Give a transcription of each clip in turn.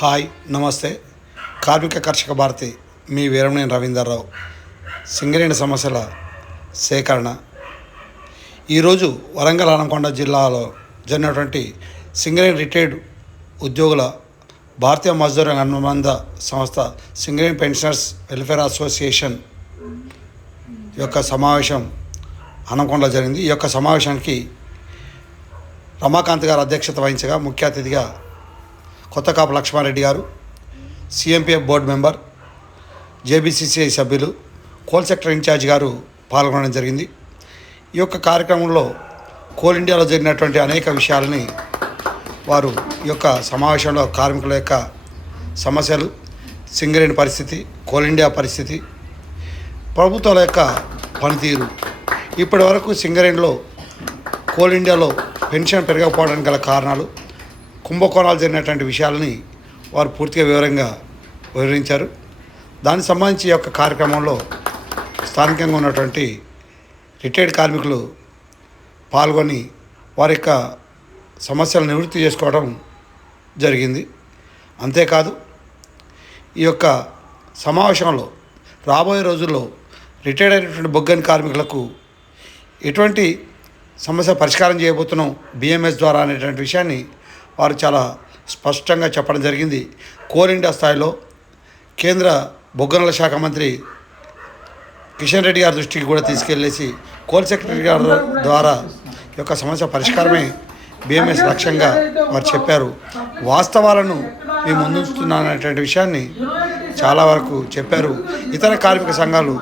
Hi నమస్తే. కార్మిక కర్షక భారతి మీ వీరమనేని రవీందర్రావు. సింగరేణి సమస్యల సేకరణ. ఈరోజు వరంగల్ హనంకొండ జిల్లాలో జరిగినటువంటి సింగరేణి రిటైర్డ్ ఉద్యోగుల భారతీయ మజ్దూర్ అనుబంధ సంస్థ సింగరేణి పెన్షనర్స్ వెల్ఫేర్ అసోసియేషన్ యొక్క సమావేశం హనంకొండలో జరిగింది. ఈ యొక్క సమావేశానికి రమాకాంత్ గారు అధ్యక్షత వహించగా ముఖ్య అతిథిగా కొత్త కాపు లక్ష్మారెడ్డి గారు సిఎంపిఎఫ్ బోర్డు మెంబర్ జేబీసీసీఐ సభ్యులు కోల్ సెక్టర్ ఇన్ఛార్జ్ గారు పాల్గొనడం జరిగింది. ఈ యొక్క కార్యక్రమంలో కోల్ ఇండియాలో జరిగినటువంటి అనేక విషయాలని వారు ఈ యొక్క సమావేశంలో కార్మికుల యొక్క సమస్యలు సింగరేణి పరిస్థితి కోల్ ఇండియా పరిస్థితి ప్రభుత్వాల యొక్క పనితీరు ఇప్పటి వరకు సింగరేణిలో కోల్ ఇండియాలో పెన్షన్ పెరగకపోవడానికి గల కారణాలు కుంభకోణాలు జరిగినటువంటి విషయాలని వారు పూర్తిగా వివరంగా వివరించారు. దానికి సంబంధించి యొక్క కార్యక్రమంలో స్థానికంగా ఉన్నటువంటి రిటైర్డ్ కార్మికులు పాల్గొని వారి యొక్క సమస్యలను నివృత్తి చేసుకోవడం జరిగింది. అంతేకాదు ఈ యొక్క సమావేశంలో రాబోయే రోజుల్లో రిటైర్డ్ అయినటువంటి బొగ్గని కార్మికులకు ఎటువంటి సమస్య పరిష్కారం చేయబోతున్నాం బిఎంఎస్ ద్వారా అనేటువంటి విషయాన్ని వారు చాలా స్పష్టంగా చెప్పడం జరిగింది. కోల్ ఇండియా స్థాయిలో కేంద్ర బొగ్గనల శాఖ మంత్రి కిషన్ రెడ్డి గారి దృష్టికి కూడా తీసుకెళ్ళేసి కోల్ సెక్రటరీ గారి ద్వారా ఈ యొక్క సమస్య పరిష్కారమే బిఎంఎస్ లక్ష్యంగా వారు చెప్పారు. వాస్తవాలను మేము ముందుంచుతున్నాననేటువంటి విషయాన్ని చాలా వరకు చెప్పారు. ఇతర కార్మిక సంఘాలు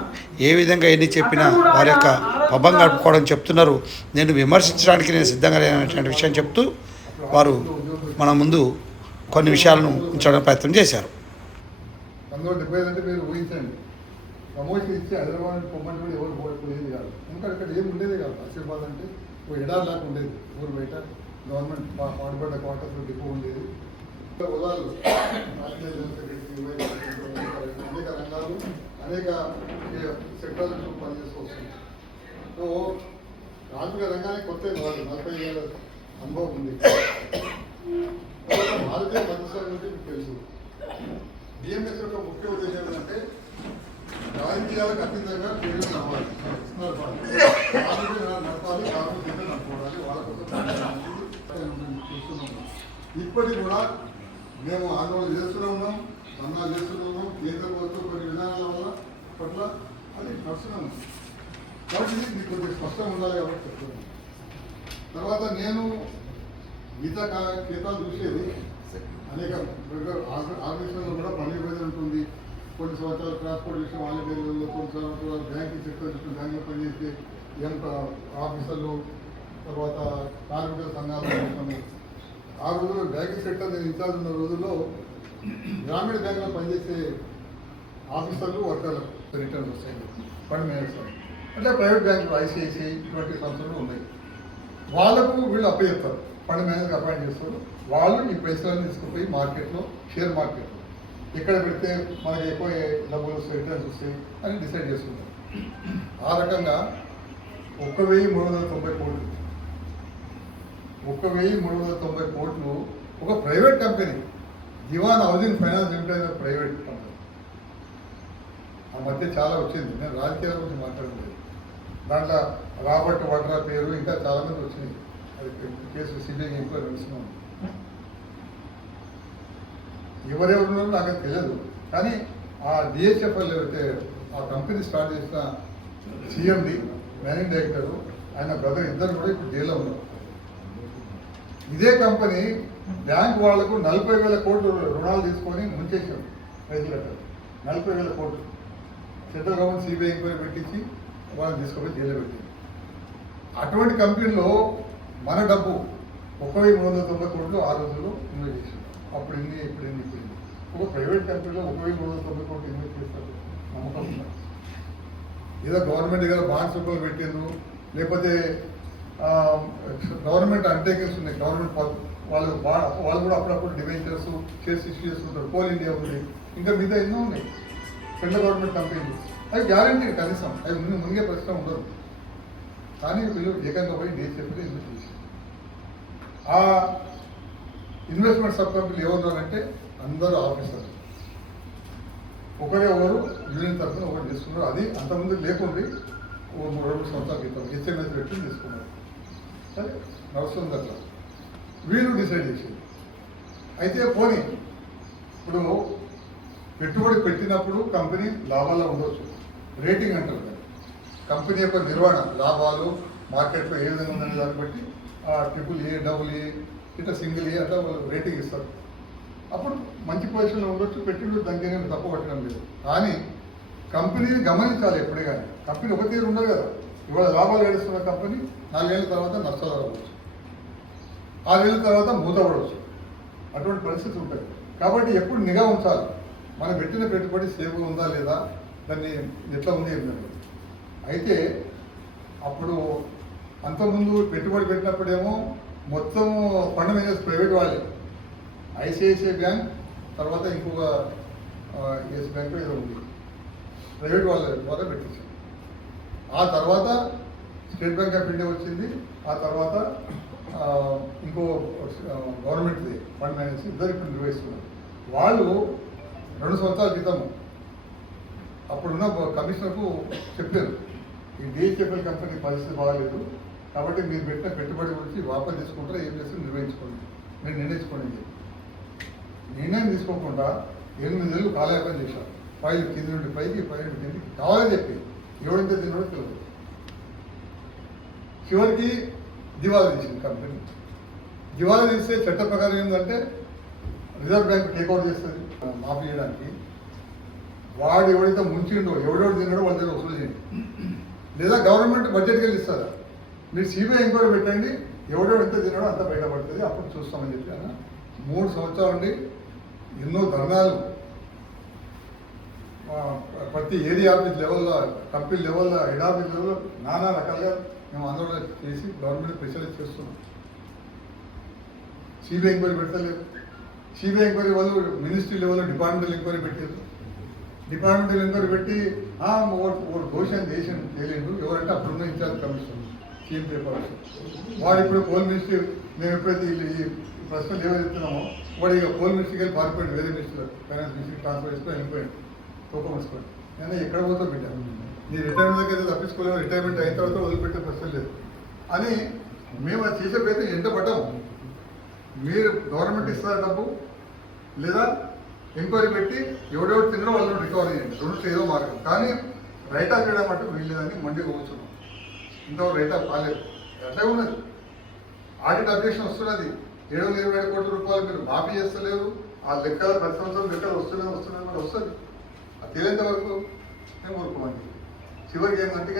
ఏ విధంగా ఎన్ని చెప్పినా వారి యొక్క పబ్బం గడుపుకోవడం చెప్తున్నారు. నేను విమర్శించడానికి నేను సిద్ధంగా లేనటువంటి విషయం చెప్తూ వారు మన ముందు కొన్ని విషయాలను ఉంచడానికి ప్రయత్నం చేశారు. పంతొమ్మిది డెబ్బై అంటే మీరు ఊహించండి. ప్రమోషన్ ఇచ్చి హైదరాబాద్ పొమ్మని కూడా ఎవరు పోయేది కాదు. ఇంకా అక్కడ ఏం ఉండేది కాదు. ఆశీర్వాద్ అంటే ఓ ఎడారి లాగా ఉండేది. ఊరు బయట? గవర్నమెంట్ పా- పాడుపడ్డ క్వార్టర్స్ డిపో ఉండేది. ఉదాలు అనేక రంగాలు అనేక సెక్టార్లు పనిచేస్తూ వస్తుంది సో రాజకీయ రంగానికి కొత్త వాళ్ళు నలభై ఏళ్ళ అనుభవం ఉంది. భారతీయ మధ్యస్థాయి గురించి మీకు తెలుసు. బిఎంఎస్ యొక్క ముఖ్య ఉద్దేశం ఏంటంటే రాజకీయాలకు అతీతంగా క్రీడలు నడవాలి నడపాలి. కాకుండా నడుపుకోవాలి. వాళ్ళ కోసం ఇప్పటికి కూడా మేము ఆందోళన చేస్తూనే ఉన్నాం ధర్నాలు చేస్తూనే ఉన్నాం కేంద్ర ప్రభుత్వం కొన్ని విధానాల వల్ల పట్ల అది నడుస్తూనే కాబట్టి మీకు కొద్దిగా స్పష్టం ఉండాలి కాబట్టి చెప్తున్నాను. తర్వాత నేను మిగతా కా- చూసేది అనేక ఆర్గనైజేషన్లో కూడా పని మీద ఉంటుంది. కొన్ని సంవత్సరాలు ట్రాన్స్పోర్ట్ విషయం వాళ్ళ పేర్లలో కొన్ని సంవత్సరాలు బ్యాంకింగ్ సెక్టర్ చూసిన బ్యాంకులో పనిచేసే ఎంత ఆఫీసర్లు తర్వాత కార్మిక సంఘాలు ఆ రోజుల్లో బ్యాంకింగ్ సెక్టర్ నేను ఇన్ఛార్జ్ ఉన్న రోజుల్లో గ్రామీణ బ్యాంకులో పనిచేసే ఆఫీసర్లు వర్కర్లకు రిటర్న్ వస్తాయి. ఫండ్ మేనేజర్ అంటే ప్రైవేట్ బ్యాంకులు ఐసిఐసిఐ ఇటువంటి సంస్థలు ఉన్నాయి. వాళ్ళకు వీళ్ళు అప్పచెప్తారు ఫండ్ మేనేజర్ అపాయింట్ చేస్తారు. వాళ్ళు ఈ పైసలను తీసుకుపోయి మార్కెట్లో షేర్ మార్కెట్లో ఎక్కడ పెడితే మనకి ఎక్కువ డబ్బులు వస్తాయి రిటర్న్స్ వస్తాయి అని డిసైడ్ చేసుకుంటారు. ఆ రకంగా ఒక్క వెయ్యి మూడు వందల తొంభై కోట్లు. ఒక్క వెయ్యి మూడు వందల తొంభై కోట్లు ఒక private company Dewan housing finance limited private company. ఆ మధ్య చాలా వచ్చింది. నేను రాజకీయాల గురించి మాట్లాడలేదు. దాంట్లో రాబర్ట్ వడ్రా పేరు ఇంకా చాలామంది వచ్చినాయి. అది కేసు సిబిఐ ఇంకో నడుస్తున్నాం ఎవరెవరు ఉన్నారో నాకు తెలియదు. కానీ ఆ డిహెచ్ఎఫ్ఎల్ అయితే ఆ కంపెనీ స్టార్ట్ చేసిన సిఎండి మేనేజింగ్ డైరెక్టర్ ఆయన బ్రదర్ ఇద్దరు కూడా ఇప్పుడు జైల్లో ఉన్నారు. ఇదే కంపెనీ బ్యాంక్ వాళ్ళకు నలభై వేల కోట్లు రుణాలు తీసుకొని ముంచేసాం రైతులకు. నలభై వేల కోట్లు. సెంట్రల్ గవర్నమెంట్ సిబిఐ ఎంక్వైరీ పెట్టించి వాళ్ళని తీసుకుపోయి జైల్లో పెట్టింది. అటువంటి కంపెనీలో మన డబ్బు ఒక వెయ్యి మూడు వందల తొంభై కోట్లు ఆ రోజుల్లో ఇన్వెస్ట్ చేసాం అప్పుడు ఇన్ని ఇప్పుడు ఇన్ని ఇప్పుడు ఇన్ని. ఒక ప్రైవేట్ కంపెనీలో ఒక వెయ్యి మూడు వందల తొంభై కోట్లు ఇన్వెస్ట్ చేస్తారు. నమ్మకం ఏదో గవర్నమెంట్ దగ్గర బాండ్స్ రూపంలో పెట్టిండ్రు లేకపోతే గవర్నమెంట్ అంటేకిల్స్ ఉన్నాయి గవర్నమెంట్ వాళ్ళు వాళ్ళు కూడా అప్పుడప్పుడు డివెంచర్స్ చేసి ఇష్యూ చేసుకుంటారు కోల్ ఇండియా ఉంది. ఇంకా మిగతా ఎన్నో ఉన్నాయి. సెంట్రల్ గవర్నమెంట్ కంపెనీలు. అది గ్యారంటీ కనీసం. అవి ముందు మునిగే ప్రశ్న ఉండదు. కానీ వీళ్ళు ఏకంగా పోయి డిఎస్ఎఫ్లో ఇన్వెస్ట్ చేసి? ఆ ఇన్వెస్ట్మెంట్ సబ్ కంపెనీలు ఏమన్నారంటే అందరూ ఆఫీసర్లు. ఒకరే ఒకరు యూనియన్ తరఫున ఒకరు తీసుకున్నారు అది అంతకుముందు లేకుండి ఓ మూడు రెండు సంవత్సరాల క్రితం హెచ్ఎంఎస్ పెట్టి తీసుకున్నారు సరే నడుస్తుంది అట్లా. వీళ్ళు డిసైడ్ చేసింది అయితే పోనీ ఇప్పుడు పెట్టుబడి పెట్టినప్పుడు కంపెనీ లాభాల్లో ఉండొచ్చు. రేటింగ్ అంటారు దాన్ని. కంపెనీ యొక్క నిర్వహణ లాభాలు మార్కెట్లో ఏ విధంగా ఉందనే దాన్ని బట్టి ఆ ట్రిపుల్ ఏ డబుల్ ఏ ఇట్లా సింగిల్ ఏ అట్లా వాళ్ళు రేటింగ్ ఇస్తారు. అప్పుడు మంచి పొజిషన్లో ఉండొచ్చు పెట్టుబడి దానికి ఏమీ తప్పు పట్టడం లేదు. కానీ కంపెనీని గమనించాలి ఎప్పుడే కానీ కంపెనీ ఒక తీరు ఉండదు కదా. ఇవాళ లాభాలు గడిస్తున్న కంపెనీ నాలుగేళ్ళ తర్వాత నష్టాలు రావచ్చు ఆరేళ్ళ తర్వాత మూతపడవచ్చు. అటువంటి పరిస్థితి ఉంటాయి కాబట్టి ఎప్పుడు నిఘా ఉంచాలి. మనం పెట్టిన పెట్టుబడి సేఫ్గా ఉందా లేదా? దాన్ని ఎట్లా ఉంది అయితే అప్పుడు అంతకుముందు పెట్టుబడి పెట్టినప్పుడేమో మొత్తం ఫండ్ మేనేజర్స్ ప్రైవేట్ వాళ్ళే. ఐసిఐసిఐ బ్యాంక్ తర్వాత ఇంకొక ఎస్ బ్యాంక్ ఏదో ఉంది. ప్రైవేట్ వాళ్ళ ద్వారా పెట్టించారు ఆ తర్వాత స్టేట్ బ్యాంక్ ఆఫ్ ఇండియా వచ్చింది. ఆ తర్వాత ఇంకో గవర్నమెంట్ది ఫండ్ మేనేజర్స్ ఇద్దరు ఇప్పుడు నిర్వహిస్తున్నారు. వాళ్ళు రెండు సంవత్సరాల క్రితము అప్పుడున్న కమిషనర్కు చెప్పారు. ఈ డిహెచ్ఎఫ్ఎల్ కంపెనీ పరిస్థితి బాగాలేదు. కాబట్టి మీరు పెట్టిన పెట్టుబడి గురించి వాపసు తీసుకుంటారా ఏం చేస్తే నిర్వహించుకోండి మీరు నిర్ణయించుకోండి చెప్పి. నిర్ణయం తీసుకోకుండా ఎనిమిది నెలలు కాలయాపన చేశారు. ఫైల్ కింది నుండి పైకి పై నుండి కిందికి కావాలని చెప్పి ఎవరైతే తిన్నాడో తెలియదు. చివరికి దివాలా తీసింది కంపెనీ. దివాలా తీస్తే చట్ట ప్రకారం ఏంటంటే రిజర్వ్ బ్యాంక్ టేక్ ఓవర్ చేస్తుంది. మాఫీ చేయడానికి వాడు ఎవడైతే ముంచిండో ఎవడెవడు తిన్నాడో వాళ్ళ దగ్గర వసూలు చేయండి. లేదా గవర్నమెంట్ బడ్జెట్కి వెళ్ళి ఇస్తారా? మీరు సిబిఐ ఎంక్వైరీ పెట్టండి ఎవడెవడు ఎంత తిన్నాడో అంత బయటపడుతుంది అప్పుడు చూస్తామని చెప్పాను మూడు సంవత్సరాల నుండి ఎన్నో ధర్నాలు. ప్రతి ఏరియా ఆఫీస్ లెవెల్లో కంపెనీ లెవెల్లో హెడ్ ఆఫీస్ లెవెల్లో నానా రకాలుగా మేము ఆందోళన చేసి గవర్నమెంట్ ప్రెషరైజ్ చేస్తున్నాం. సిబిఐ ఎంక్వైరీ పెడతలేదు సిబిఐ ఎంక్వైరీ వాళ్ళు మినిస్ట్రీ లెవెల్లో డిపార్ట్మెంటల్ ఎంక్వైరీ పెట్టారు డిపార్ట్మెంట్ ఎంక్వైరీ పెట్టి ఆ, ఓ- ఓ చేయలేదు. ఎవరంటే అప్పుడున్న ఇన్ఛార్జ్ కమిషన్ సీఎం పేపర్ వాడు ఇప్పుడు పోల్ మినిస్టర్ మేము ఎప్పుడైతే ఈ- ప్రశ్నలు ఏవో చెప్తున్నామో వాడు ఇక పోల్ మినిస్టర్కి వెళ్ళి పారిపోయాడు వేరే మినిస్టర్ ఫైనాన్స్ మినిస్టర్ ట్రాన్స్ఫర్ చేసుకొని వెళ్ళిపోయాడు తూకం వేసుకొని నేను ఎక్కడ పోతా పెట్టాను నీ రిటైర్మెంట్ దగ్గర తప్పించుకోలేము రిటైర్మెంట్ అయిన తర్వాత వదిలిపెట్టే ప్రశ్న లేదు. అని మేము అది చేసే ప్రయత్నం ఎంత పడ్డాము? మీరు గవర్నమెంట్ ఇస్తారా డబ్బు? లేదా ఎంక్వైరీ పెట్టి ఎవడెవడు తిన్నారో వాళ్ళని రికవరీ చేయండి. రెండు ఏదో మార్గం. కానీ రైట్ చేయడం మటుకు వీల్లేదని మండిగా కూర్చున్నాం ఇంతవరకు రైతా ఆఫ్ కాలేదు. అట్లే ఉన్నది. ఆడిట్ అబ్జెక్షన్ వస్తున్నది. ఏడు వందల ఇరవై ఏడు కోట్ల రూపాయలు మీరు మాఫీ చేస్తలేరు. ఆ లెక్కలు ప్రతి సంవత్సరం లెక్కలు వస్తున్నాయి వస్తున్నాయి కూడా వస్తుంది. అది తెలియనంత వరకు మేము ఊరుకోమండి చివరికి ఏంటంటే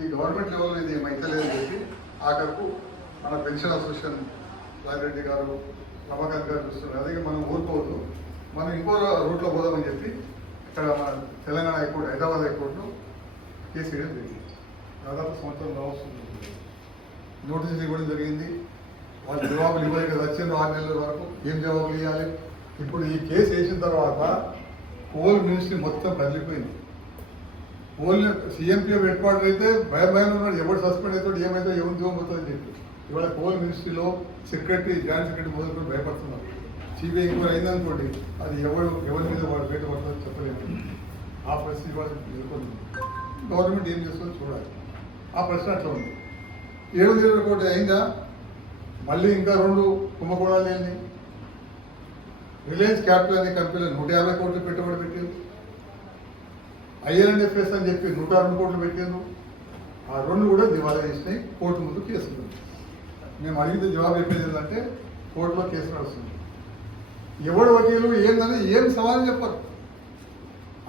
ఈ గవర్నమెంట్ లెవెల్లో ఇది ఏమైతలేదు చెప్పి ఆఖరకు మన పెన్షన్ అసోసియేషన్ రాజిరెడ్డి గారు రమాకాంత్ గారు చూస్తున్నారు. అదే మనం ఊరుకోవద్దు. మనం ఇంకో రూట్లో పోదామని చెప్పి ఇక్కడ మన తెలంగాణ హైకోర్టు హైదరాబాద్ హైకోర్టులో కేసు వేయడం జరిగింది. దాదాపు సంవత్సరం రావచ్చు నోటీసులు ఇవ్వడం జరిగింది. వాళ్ళు జవాబులు ఇవ్వాలి కదా వచ్చిన ఆరు నెలల వరకు ఏం జవాబులు ఇవ్వాలి? ఇప్పుడు ఈ కేసు వేసిన తర్వాత కోల్ మినిస్ట్రీ మొత్తం కదిలిపోయింది. కోల్ సీఎంపీఎఫ్ హెడ్ క్వార్టర్ అయితే భయం భయం ఉన్నాడు. ఎవరు సస్పెండ్ అవుతాడు ఏమైతే ఎవరు దిగబోతుందని చెప్పి. ఇవాళ కోల్ మినిస్ట్రీలో సెక్రటరీ జాయింట్ సెక్రటరీ మొదలుకొని భయపడుతున్నారు. సిబిఐ ఎంక్వైరీ అయిందనుకోండి అది ఎవరు ఎవరి మీద వాడు బయట పడుతుందో చెప్పలేము. ఆ పరిస్థితి వాళ్ళు ఎదుర్కొంది గవర్నమెంట్ ఏం చేస్తుందో చూడాలి. ఆ ప్రశ్న అట్లా ఉంది. ఏడు ఇరవై కోటి అయిందా? మళ్ళీ ఇంకా రెండు కుంభకోణాలు ఏంటి రిలయన్స్ క్యాపిటల్ అనే కంపెనీలో నూట యాభై కోట్లు పెట్టుబడి పెట్టింది. ఐఎల్ఎన్ఎఫ్ఎస్ అని చెప్పి నూట రెండు కోట్లు పెట్టాను ఆ రెండు కూడా దివాలా చేసినాయి. కోర్టు ముందు కేసు మేము అడిగితే జవాబు చెప్పేది ఏంటంటే కోర్టులో కేసు నడుస్తుంది. ఎవడు వకీలు ఏందని ఏం సవాలు చెప్పరు.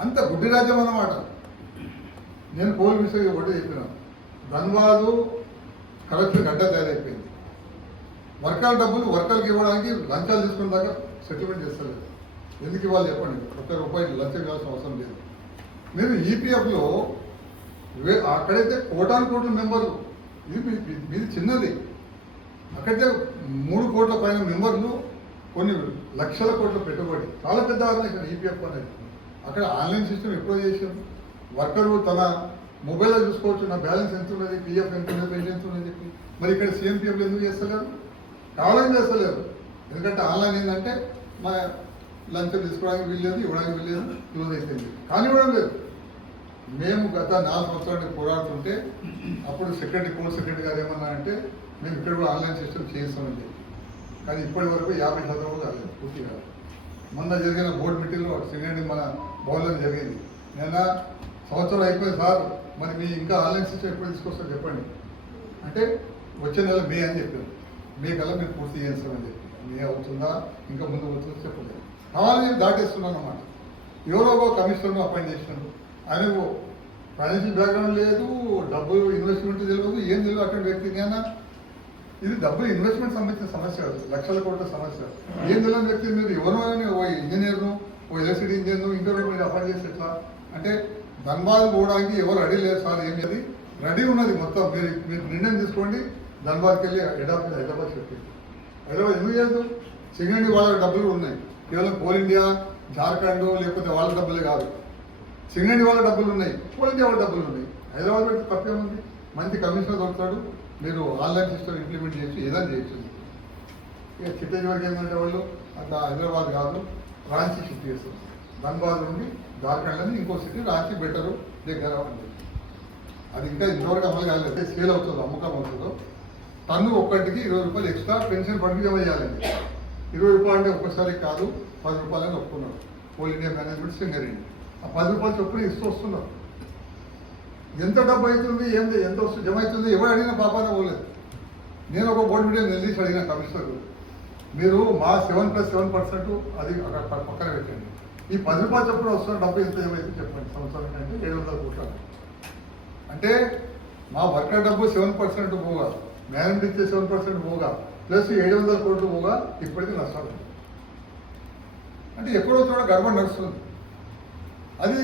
అంత గుడ్డి రాజ్యం అన్నమాట. నేను పోల్ మిస్టర్ ఒకటి చెప్పిన. ధన్వాదు కలెక్టర్ గడ్డ తయారైపోయింది. వర్కర్ డబ్బులు వర్కర్కి ఇవ్వడానికి లంచాలు తీసుకున్న దాకా సెటిల్మెంట్ చేస్తలేదు. ఎందుకు ఇవ్వాలి చెప్పండి? ఒక్క రూపాయి లంచం ఇవ్వాల్సిన అవసరం లేదు. మీరు ఈపీఎఫ్లో అక్కడైతే కోటాను కోట్ల మెంబర్లు ఇది మీది చిన్నది. అక్కడైతే మూడు కోట్ల పైన మెంబర్లు కొన్ని లక్షల కోట్ల పెట్టుబడి. చాలా పెద్ద ఆర్గనైజేషన్ ఈపీఎఫ్ అనేది. అక్కడ ఆన్లైన్ సిస్టమ్ ఎప్పుడో చేసాం వర్కరు తన మొబైల్లో చూసుకోవచ్చు నా బ్యాలెన్స్ ఎంత ఉన్నది పిఎఫ్ ఎంత ఉన్నది పెన్షన్ ఎంత ఉన్నది చెప్పి. మరి ఇక్కడ సీఎంపీఎఫ్ ఎందుకు చేస్తలేరు? కావాలని చేస్తలేరు. ఎందుకంటే ఆన్లైన్ ఏంటంటే మా లంచ్ తీసుకోవడానికి వీల్లేదు ఇవ్వడానికి వీల్లేదు క్లోజ్ అయిపోయింది. కానీ ఇవ్వడం లేదు. మేము గత నాలుగు సంవత్సరాలు పోరాడుతుంటే అప్పుడు సెక్రటరీ కోర్ సెక్రటరీ గారు ఏమన్నా అంటే మేము ఇక్కడ కూడా ఆన్లైన్ సిస్టమ్ చేస్తామని చెప్పి కానీ ఇప్పటి వరకు యాభై శాతం కూడా కాలేదు పూర్తి కాదు మొన్న జరిగిన బోర్డు మీటింగ్లో సింగండి మన బౌల్లో జరిగింది. నిన్న సంవత్సరం అయిపోయింది సార్ మరి మీ ఇంకా ఆన్లైన్ సిస్టమ్ ఎప్పుడు తీసుకొస్తారు చెప్పండి. అంటే వచ్చే నెల మే అని చెప్పారు. మే కల్లా మీరు పూర్తి చేస్తామని చెప్పి మే అవుతుందా ఇంకా ముందు అవుతుందో చెప్పలేదు. కావాలని నేను దాటేస్తున్నాను అన్నమాట. ఎవరో ఒక కమిషనర్ను అపాయింట్ చేసినాను ఆయనకు ఫైనాన్షియల్ బ్యాక్గ్రౌండ్ లేదు డబ్బులు ఇన్వెస్ట్మెంట్ తెలియదు ఏం తెలియదు అటువంటి వ్యక్తి. అయినా ఇది డబ్బులు ఇన్వెస్ట్మెంట్ సంబంధించిన సమస్య కాదు లక్షల కోట్ల సమస్య. ఏం తెలియని వ్యక్తి మీరు ఎవరు ఓ ఇంజనీర్ను ఓ ఎలక్ట్రిసిటీ ఇంజనీర్ను ఇంటర్వ్యూ మీరు అపాయింట్ చేసి ఎట్లా? అంటే ధన్బాద్ పోవడానికి ఎవరు రెడీ లేదు సార్ ఏం అది రెడీ ఉన్నది మొత్తం. మీరు మీరు నిర్ణయం తీసుకోండి. ధన్బాద్కి వెళ్ళి హెడ్ ఆఫీస్ హైదరాబాద్ చెప్పి హైదరాబాద్ ఎందుకు చేయదు సింగండి వాళ్ళ డబ్బులు ఉన్నాయి. కేవలం కోల్ ఇండియా జార్ఖండ్ లేకపోతే వాళ్ళ డబ్బులే కాదు. సింగండి వాళ్ళ డబ్బులు ఉన్నాయి. కోల్ ఇండియా వాళ్ళ డబ్బులు ఉన్నాయి. హైదరాబాద్ పెట్టి తప్పేముంది? మంచి కమిషనర్ దొరుకుతాడు. మీరు ఆన్లైన్ సిస్టమ్ ఇంప్లిమెంట్ చేసి ఏదైనా చేయొచ్చు. ఇక చిట్టేజ్ వరకు ఏంటంటే వాళ్ళు అట్లా హైదరాబాద్ కాదు రాంచీ షిఫ్ట్ చేస్తారు. ధన్బాద్ నుండి జార్ఖండ్ అని ఇంకో సిటీ రాంచీ బెటరు దగ్గర ఉంది. అది ఇంకా ఇంతవరకు అమలు కాలేదు. సేల్ అవుతుందో అమ్మకం అవుతుందో. టన్ను ఒక్కటికి ఇరవై రూపాయలు ఎక్స్ట్రా పెన్షన్ ఫండ్కి జమ చేయాలండి ఇరవై రూపాయలు అంటే ఒక్కసారి కాదు పది రూపాయలని ఒప్పుకున్నారు. కోల్ ఇండియా మేనేజ్మెంట్ సింగరేణి ఆ పది రూపాయలు చొప్పున ఇస్తూ వస్తున్నారు. ఎంత డబ్బు అవుతుంది ఏం ఎంత వస్తుంది జమ అవుతుంది ఎవరు అడిగినా పాపాన పోలేదు. నేను ఒక బోర్డు మీటింగ్ నిలిచి అడిగిన కమిషనర్ మీరు మా సెవెన్ ప్లస్ సెవెన్ పర్సెంట్ అది అక్కడ పక్కన పెట్టండి. ఈ పది రూపాయలు చొప్పున వస్తున్న డబ్బు ఎంత ఏమైతే చెప్పండి. సంవత్సరానికి అంటే ఏడు వందల కోట్ల. అంటే మా వర్కర్ డబ్బు సెవెన్ పర్సెంట్ పోగా మేనేజ్మెంట్ ఇచ్చే సెవెన్ పర్సెంట్ పోగా ప్లస్ ఏడు వందల కోట్లు పోగా ఇప్పటికీ నష్టాలు అంటే ఎక్కడో చోట గడబడి నడుస్తుంది. అది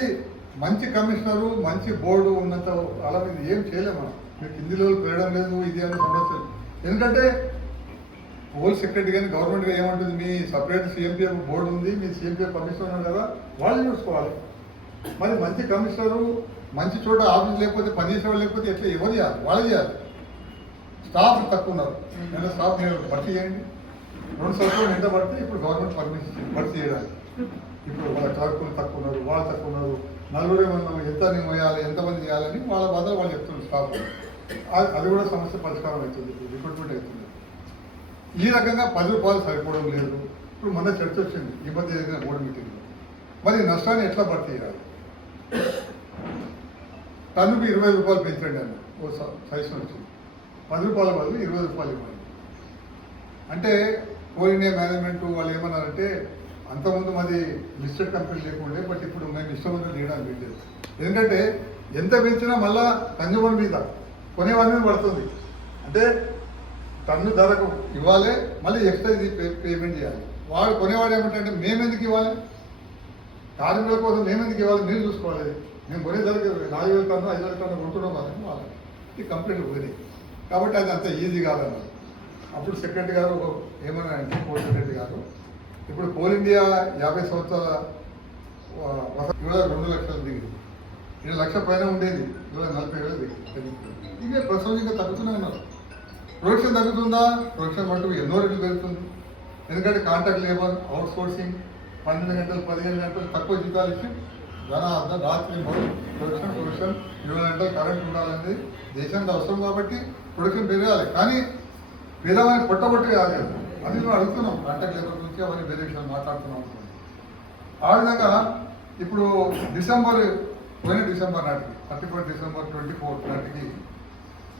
మంచి కమిషనరు మంచి బోర్డు ఉన్నంత అలా మీద ఏం చేయలేము మనం. మీకు హిందీ లెవెల్ పెరగడం లేదు ఇది అని సమస్య ఎందుకంటే హోల్ సెక్రటరీ కానీ గవర్నమెంట్ ఏమంటుంది మీ సపరేట్ సిఎంపీఎఫ్ బోర్డు ఉంది మీ సిఎంపీఎఫ్ కమిషనర్ ఉన్నారు కదా వాళ్ళు చూసుకోవాలి. మరి మంచి కమిషనరు మంచి చోట ఆఫీస్ లేకపోతే పనిచేసేవాళ్ళు లేకపోతే ఎట్లా? ఎవరు చేయాలి? వాళ్ళు చేయాలి. స్టాఫ్ తక్కువ ఉన్నారు. నేను స్టాఫ్ మీరు భర్తీ చేయండి. రెండు సంవత్సరాలు ఎంత పడితే ఇప్పుడు గవర్నమెంట్ పర్మిషన్ భర్తీ చేయడానికి. ఇప్పుడు వాళ్ళ క్లర్కులు తక్కువ ఉన్నారు వాళ్ళు తక్కువ ఉన్నారు. నలుగురే మనం ఎంత వేయాలి ఎంతమంది చేయాలని వాళ్ళ బాధ వాళ్ళు చెప్తున్నారు స్టాఫ్ అది- అది కూడా సమస్య పరిష్కారం అవుతుంది రిక్రూట్మెంట్ అవుతుంది. ఈ రకంగా పది రూపాయలు సరిపోవడం లేదు. ఇప్పుడు మొన్న చర్చ వచ్చింది ఈ మధ్య జరిగిన బోర్డు మీటింగ్లో మరి నష్టాన్ని ఎట్లా భర్తీ చేయాలి? టన్నుకు ఇరవై రూపాయలు పెంచండి అన్న ఓ సజెషన్ వచ్చింది. పది రూపాయల బదులు ఇరవై రూపాయలు ఇవ్వండి. అంటే కోల్ ఇండియా మేనేజ్మెంట్ వాళ్ళు ఏమన్నారంటే అంతకుముందు మాది లిస్టెడ్ కంపెనీ లేకుండే బట్ ఇప్పుడు మేము ఇష్టం ఉన్నది చేయడానికి వీల్లేదు ఎందుకంటే ఎంత పెంచినా మళ్ళా కన్జ్యూమర్ మీద కొనేవాడి మీద పడుతుంది. అంటే టన్ను ధరకు ఇవ్వాలి మళ్ళీ ఎక్స్ట్రా ఇది పే- పేమెంట్ చేయాలి. వాడు కొనేవాడు ఏమంటే మేము ఎందుకు ఇవ్వాలి? కార్మికుల కోసం మేము ఎందుకు ఇవ్వాలి? మీరు చూసుకోవాలి. మేము కొనే ధరకు నాలుగు వేల టన్ను ఐదు వేల టన్ను కొంటున్నాం వాళ్ళని వాళ్ళని ఈ కంప్లైంట్ పోయింది. కాబట్టి అది అంత ఈజీ కాదన్నారు అప్పుడు సెక్రటరీ గారు ఏమన్నా అంటే కోర్టు సెక్రటరీ గారు ఇప్పుడు కోల్ ఇండియా యాభై సంవత్సరాల ఆ, ఇవాళ రెండు లక్షలు దిగింది. ఇరవై లక్ష పైన ఉండేది ఇవాళ నలభై వేలు దిగింది. ఇవే ప్రస్తుతం ఇంకా తగ్గుతూనే ఉన్నారు ప్రొడక్షన్ తగ్గుతుందా? ప్రొడక్షన్ మటు ఎన్నో రెట్లు పెరుగుతుంది. ఎందుకంటే కాంట్రాక్ట్ లేబర్ అవుట్ సోర్సింగ్ పన్నెండు గంటలు పదిహేను గంటలు తక్కువ జీతాలు ఇచ్చి ధన రాత్రి ప్రొడక్షన్ ప్రొడక్షన్ ఇరవై గంటలు కరెంట్ ఉండాలనేది దేశానికి అవసరం కాబట్టి ప్రొడక్షన్ పెరగాలి. కానీ పేదవాడిని పొట్టగొట్టి కాదు. అది మేము అడుగుతున్నాం కాంట్రాక్ట్ లేబర్ గురించి అవన్నీ వేరే విషయాలు మాట్లాడుతున్నాం ఆ విధంగా ఇప్పుడు డిసెంబర్ పోయిన డిసెంబర్ నాటికి thirty four December twenty four నాటికి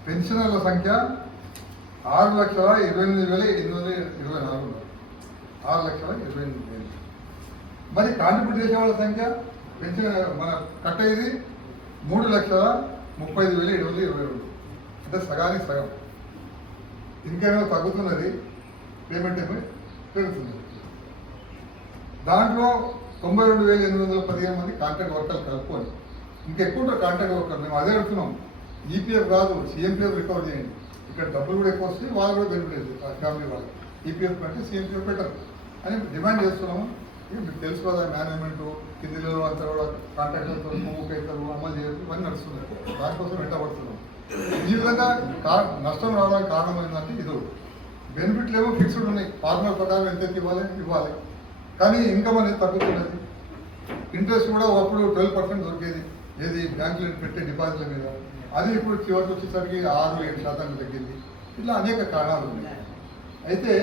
పెన్షనర్ల సంఖ్య ఆరు లక్షల ఇరవై ఎనిమిది వేల ఎనిమిది వందల ఇరవై నాలుగు ఆరు లక్షల ఇరవై ఎనిమిది వేలు మరి కాంట్రిబ్యూట్ చేసే వాళ్ళ సంఖ్య పెన్షన్ మన కట్ అయ్యేది మూడు లక్షల ముప్పై ఐదు వేల ఏడు వందల ఇరవై రెండు. అంటే సగానికి సగం. ఇంకేమో తగ్గుతున్నది? పేమెంట్ పెరుగుతుంది దాంట్లో తొంభై రెండు వేల ఎనిమిది వందల పదిహేను మంది కాంట్రాక్ట్ వర్కర్లు కలుపుకొని ఇంకెక్కువ కాంట్రాక్ట్ వర్కర్ మేము అదే అడుగుతున్నాం. ఈపీఎఫ్ కాదు సీఎంపీఎఫ్ రికవర్ చేయండి. ఇక్కడ డబ్బులు కూడా ఎక్కువ వస్తాయి వాళ్ళు కూడా బెనిఫిట్ అవుతుంది ఫ్యామిలీ వాళ్ళు. ఈపీఎఫ్ కంటే సీఎంపీఎఫ్ బెటర్ అని డిమాండ్ చేస్తున్నాము. ఇక మీకు తెలుసు కదా మేనేజ్మెంట్ కిందిలో అంతా కూడా కాంట్రాక్టర్తో మూవ్ అవుతారు అమలు చేయరు ఇవన్నీ నడుస్తున్నాయి. దానికోసం వెంటబడుతున్నాం ఈ విధంగా నష్టం రావడానికి కారణం ఏంటంటే ఇది. బెనిఫిట్లు ఏమో ఫిక్స్డ్ ఉన్నాయి ఫార్మర్ ప్రకారం ఎంత ఇవ్వాలి? ఇవ్వాలి. కానీ ఇన్కమ్ అనేది తగ్గుతున్నది. ఇంట్రెస్ట్ కూడా ఒకప్పుడు ట్వెల్వ్ పర్సెంట్ దొరికేది. ఏది బ్యాంకులో పెట్టే డిపాజిట్ల మీద. అది ఇప్పుడు చివరికి వచ్చేసరికి ఆరు ఏడు శాతానికి తగ్గింది. ఇట్లా అనేక కారణాలు ఉన్నాయి. అయితే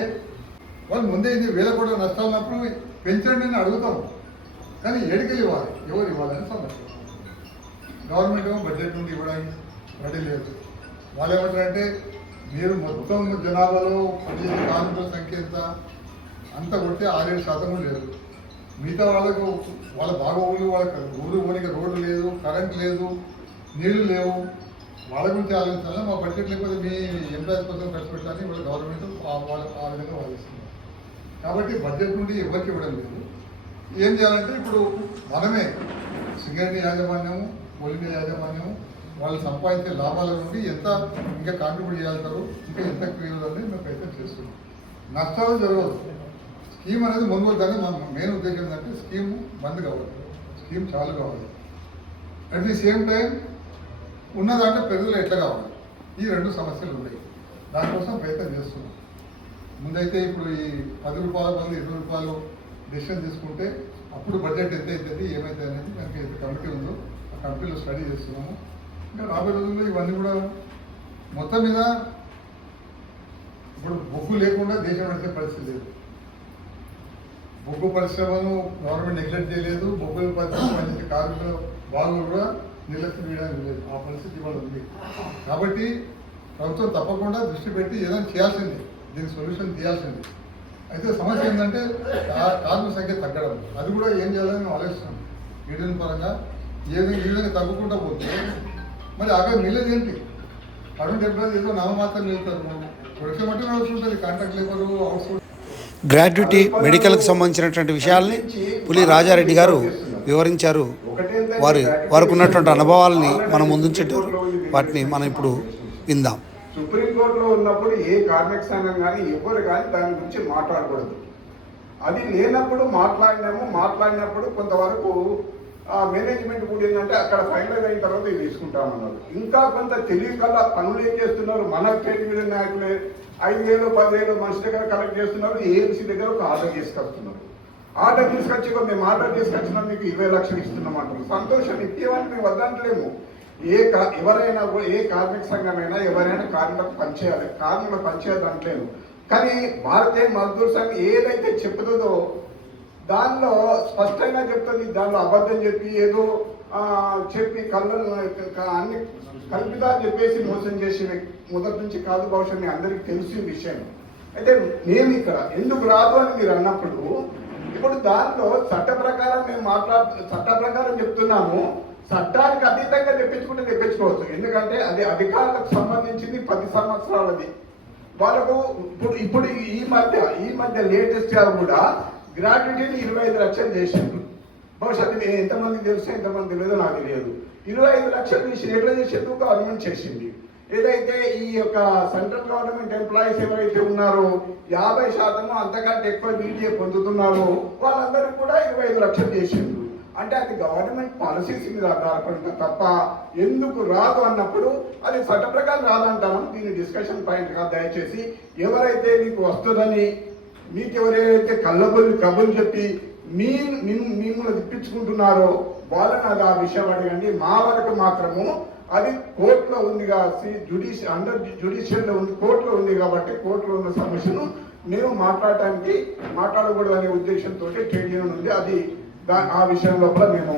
వాళ్ళు ముందే ఇది వేల కోట్ల నష్టాలు ఉన్నప్పుడు పెంచండి అని అడుగుతాం. కానీ ఎడికి ఇవ్వాలి. ఎవరు ఇవ్వాలని సమస్య గవర్నమెంట్ ఏమో బడ్జెట్ నుండి ఇవ్వడానికి రెడీ లేదు. వాళ్ళు ఏమంటారంటే మీరు మొత్తం జనాభాలో పదిహేను కార్మికుల సంఖ్య ఎంత? అంత కొడితే ఆరేడు శాతం లేదు. మిగతా వాళ్ళకు వాళ్ళ బాగోగులు వాళ్ళకి ఊరు పోనీకి రోడ్డు లేదు కరెంట్ లేదు నీళ్ళు లేవు. వాళ్ళ గురించి ఆలోచించాలి? మా బడ్జెట్ లేకపోతే మీ ఎంప్లాయీస్ కోసం ఖర్చు పెట్టాలని వాళ్ళ గవర్నమెంట్ ఆ- వాళ్ళ విధంగా వాదిస్తున్నారు కాబట్టి బడ్జెట్ నుండి ఎవరికి ఇవ్వడం లేదు. ఏం చేయాలంటే ఇప్పుడు మనమే సింగరేణి యాజమాన్యము పోలిన యాజమాన్యము వాళ్ళు సంపాదించే లాభాల నుండి ఎంత ఇంకా కాంట్రిబ్యూట్ చేయగలుగుతారు ఇంకా ఎంత క్రియలని మేము ప్రయత్నం చేస్తున్నాం. నష్టాలు జరగదు స్కీమ్ అనేది ముందు కానీ మా మెయిన్ ఉద్దేశం ఏంటంటే స్కీమ్ బంద్ కావాలి. స్కీమ్ చాలు కావాలి. అట్ ది సేమ్ టైం ఉన్నదంటే పెరుగుదల ఎట్లా కావాలి? ఈ రెండు సమస్యలు ఉన్నాయి. దానికోసం ప్రయత్నం చేస్తున్నాం. ముందైతే ఇప్పుడు ఈ పది రూపాయల బదులు ఇరవై రూపాయలు డెసిషన్ తీసుకుంటే అప్పుడు బడ్జెట్ ఎంత అవుతుంది ఏమైతే అనేది మనకి కమిటీ ఉందో ఆ కమిటీలో స్టడీ చేస్తున్నాము. ఇంకా రాబోయే రోజుల్లో ఇవన్నీ కూడా మొత్తం మీద ఇప్పుడు బొగ్గు లేకుండా దేశం నడిచే పరిస్థితి లేదు. బొగ్గు పరిశ్రమను గవర్నమెంట్ నెగ్లెక్ట్ చేయలేదు. బొగ్గు పరిశ్రమ పనిచేసే కార్మికుల వాళ్ళు కూడా నిర్లక్ష్యం చేయడానికి లేదు ఆ పరిస్థితి ఇవాళ ఉంది. కాబట్టి ప్రభుత్వం తప్పకుండా దృష్టి పెట్టి ఏదైనా చేయాల్సింది. దీనికి సొల్యూషన్ తీయాల్సింది. అయితే సమస్య ఏంటంటే కార్మిక సంఖ్య తగ్గడం. అది కూడా ఏం చేయాలని ఆలోచిస్తున్నాం. యూనియన్ పరంగా ఏ విధంగా ఈ విధంగా తగ్గుకుంటూ పోతుంది మరి అక్కడ మిగిలేదు ఏంటి? అటువంటి ఎంప్లాయీస్ ఏదో నామమాత్రం ప్రొడక్షన్ మట్టి నడుస్తుంటుంది contract labour out source gratuity మెడికల్కి సంబంధించినటువంటి విషయాల్ని పులి రాజారెడ్డి గారు వివరించారు. వారి వారికి ఉన్నటువంటి అనుభవాల్ని మనం ముందుంచేటారు. వాటిని మనం ఇప్పుడు విందాం. సుప్రీంకోర్టులో ఉన్నప్పుడు ఏ కార్మిక సంఘం కానీ ఎవరు కానీ దాని గురించి మాట్లాడకూడదు. అది లేనప్పుడు మాట్లాడినాము మాట్లాడినప్పుడు కొంతవరకు ఆ మేనేజ్మెంట్ కూడా ఏంటంటే అక్కడ ఫైనల్ అయిన తర్వాత ఇది తీసుకుంటామన్నారు ఇంకా కొంత తెలియకల్లా పనులు ఏం చేస్తున్నారు? మన స్టేట్ మీద నాయకులే ఐదు వేలు పదివేలు మనిషి దగ్గర కలెక్ట్ చేస్తున్నారు ఏఎంసీ దగ్గర ఒక ఆర్డర్ తీసుకొస్తున్నారు. ఆర్డర్ తీసుకొచ్చి మేము ఆర్డర్ తీసుకొచ్చినా మీకు ఇరవై లక్షలు ఇస్తున్నాం అంటారు సంతోషం ఇచ్చేవాళ్ళు మేము వద్దంటలేము. ఏ కా ఎవరైనా కూడా ఏ కార్మిక సంఘమైనా ఎవరైనా కార్మికులకు పనిచేయాలి కార్మికులకు పనిచేయాలి అంటలేము కానీ భారతీయ మజ్దూర్ సంఘం ఏదైతే చెప్తుందో దానిలో స్పష్టంగా చెప్తుంది దానిలో అబద్ధం చెప్పి ఏదో చెప్పి కళ్ళను అన్ని కల్పితాలు చెప్పేసి మోసం చేసి మొదటి నుంచి కాదు బహుశా మీ అందరికీ తెలిసిన విషయం. అయితే మేము ఇక్కడ ఎందుకు రాదు అని మీరు అన్నప్పుడు ఇప్పుడు దాంట్లో చట్ట ప్రకారం మేము మాట్లాడు చట్ట ప్రకారం చెప్తున్నాము చట్టానికి అతీతంగా తెప్పించుకుంటే తెప్పించుకోవచ్చు. ఎందుకంటే అది అధికారులకు సంబంధించింది పది సంవత్సరాలది. వాళ్ళకు ఇప్పుడు ఇప్పుడు ఈ మధ్య ఈ మధ్య లేటెస్ట్గా కూడా గ్రాట్యుటీని ఇరవై ఐదు లక్షలు చేసిండ్రు బహుశా నేను ఎంతమంది తెలుసు ఎంతమంది తెలియదో నాకు తెలియదు. ఇరవై ఐదు లక్షలు చేసి ఎట్లా చేసేందుకు గవర్నమెంట్ చేసింది. ఏదైతే ఈ యొక్క సెంట్రల్ గవర్నమెంట్ ఎంప్లాయీస్ ఎవరైతే ఉన్నారో యాభై శాతము అంతకంటే ఎక్కువ వీడియో పొందుతున్నారో వాళ్ళందరూ కూడా ఇరవై ఐదు లక్షలు చేసిండ్రు. అంటే అది గవర్నమెంట్ పాలసీస్ మీద ఆధారపడిన తప్ప ఎందుకు రాదు అన్నప్పుడు అది చట్ట ప్రకారం రాదంటాను దీని డిస్కషన్ పాయింట్గా దయచేసి ఎవరైతే మీకు వస్తుందని మీకు ఎవరైతే కళ్ళబొల్లి కబుర్లు చెప్పి మీ మిమ్మల్ని తిప్పించుకుంటున్నారో వాళ్ళని అది ఆ విషయం అడగండి. మా వరకు మాత్రము అది కోర్టులో ఉంది కాబట్టి జుడిషి అండర్ జుడిషియల్లో ఉంది కోర్టులో ఉంది కాబట్టి కోర్టులో ఉన్న సమస్యను మేము మాట్లాడటానికి మాట్లాడకూడదు అనే ఉద్దేశంతో ట్రేడ్ యూనియన్ ఉంది. అది ఆ విషయం లోపల మేము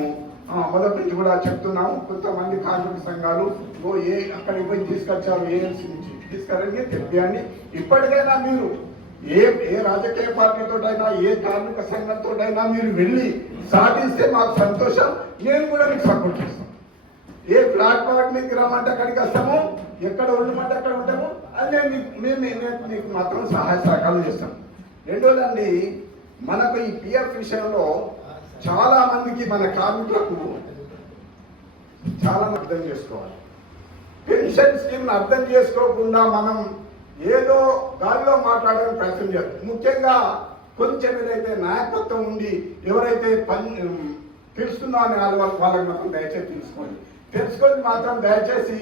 మొదటి నుంచి కూడా చెప్తున్నాము. కొంతమంది కార్మిక సంఘాలు ఓ ఏ అక్కడికి పోయి తీసుకొచ్చారు ఏఎంసీ నుంచి. తీసుకురండి తెలియండి ఇప్పటికైనా మీరు ఏ ఏ రాజకీయ పార్టీతోటైనా ఏ కార్మిక సంఘంతోటైనా మీరు వెళ్ళి సాధిస్తే మాకు సంతోషం నేను కూడా మీకు సపోర్ట్ చేస్తాను. ఏ ప్లాట్ఫామ్ మీకు రమ్మంటే అక్కడికి వస్తాము ఎక్కడ ఉండమంటే అక్కడ ఉంటాము అది నేను మీకు మేము నేను మీకు మాత్రం సహాయ సహకారాలు చేస్తాం. రెండోదండి మనకు ఈ పిఎఫ్ విషయంలో చాలా మందికి మన కార్మికులకు చాలా అర్థం చేసుకోవాలి. పెన్షన్ స్కీమ్ అర్థం చేసుకోకుండా మనం ఏదో గాలిలో మాట్లాడడానికి ప్రయత్నం చేయాలి ముఖ్యంగా కొంచెం ఏదైతే నాయకత్వం ఉండి ఎవరైతే పని తెలుస్తుందో అనే వాళ్ళకి వాళ్ళకి మాత్రం దయచేసి తెలుసుకోండి. తెలుసుకొని మాత్రం దయచేసి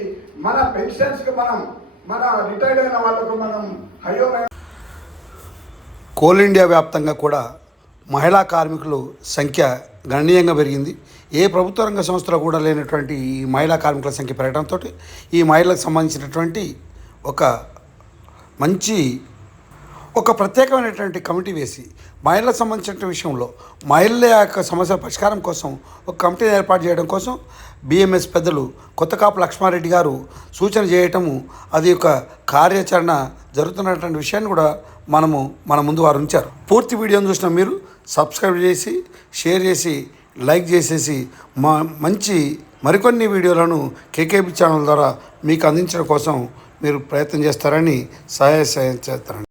మన పెన్షన్స్కి మనం మన రిటైర్డ్ అయిన వాళ్ళకు మనం హయో కోల్ ఇండియా వ్యాప్తంగా కూడా మహిళా కార్మికులు సంఖ్య గణనీయంగా పెరిగింది. ఏ ప్రభుత్వ రంగ సంస్థలో కూడా లేనటువంటి ఈ మహిళా కార్మికుల సంఖ్య పెరగడంతో ఈ మహిళలకు సంబంధించినటువంటి ఒక మంచి ఒక ప్రత్యేకమైనటువంటి కమిటీ వేసి మహిళలకు సంబంధించిన విషయంలో మహిళల యొక్క సమస్యల పరిష్కారం కోసం ఒక కమిటీని ఏర్పాటు చేయడం కోసం బిఎంఎస్ పెద్దలు కొత్తకాపు లక్ష్మారెడ్డి గారు సూచన చేయటము అది ఒక కార్యాచరణ జరుగుతున్నటువంటి విషయాన్ని కూడా మనము మన ముందు వారు ఉంచారు. పూర్తి వీడియోను చూసిన మీరు సబ్స్క్రైబ్ చేసి షేర్ చేసి లైక్ చేసేసి మా మంచి మరికొన్ని వీడియోలను కేకేబీ ఛానల్ ద్వారా మీకు అందించడం కోసం మీరు ప్రయత్నం చేస్తారని సహాయ సహాయం చేస్తారని